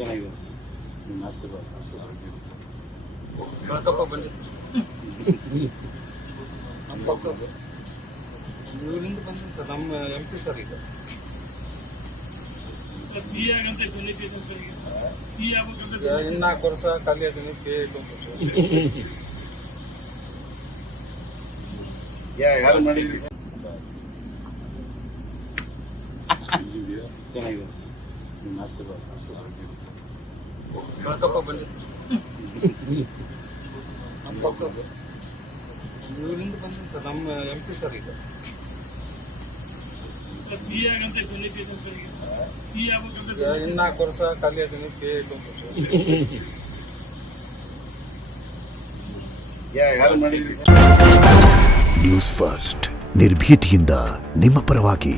ಚೆನ್ನಾಗಿದೆ ನಿಮ್ಮ ಆಶೀರ್ವಾದ. ಇವತ್ತಪ್ಪ ಬಂದೆ ಸರ್. ನಮ್ಮ ಪಕ್ಕದ್ದು ಇವರಿಂದ ಬಂದಿನಿ ಸರ್. ನಮ್ಮ MP ಸರ್ ಈಗ ಇನ್ನು 4 ವರ್ಷ ಖಾಲಿ ಅದೀನಿ. ಪೇ ಯಾರು ಮಾಡಿದ್ರಿ ಸರ್? ಚೆನ್ನಾಗಿದೆ ನಿಮ್ಮ ಆಶೀರ್ವಾದ. ಇವತ್ತಪ್ಪ ಬಂದೆ ಸರ್. ನಮ್ಮ ಪಕ್ಕದ್ದು ಇವರಿಂದ ಬಂದಿನಿ ಸರ್. ನಮ್ಮ MP ಸರ್ ಈಗ ಇನ್ನು 4 ವರ್ಷ ಖಾಲಿ ಅದೀನಿ. ಪೇ ಯಾರು ಮಾಡಿದ್ರಿ ಸರ್? ನ್ಯೂಸ್ ಫಸ್ಟ್ ನಿರ್ಭೀತಿಯಿಂದ ನಿಮ್ಮ ಪರವಾಗಿ.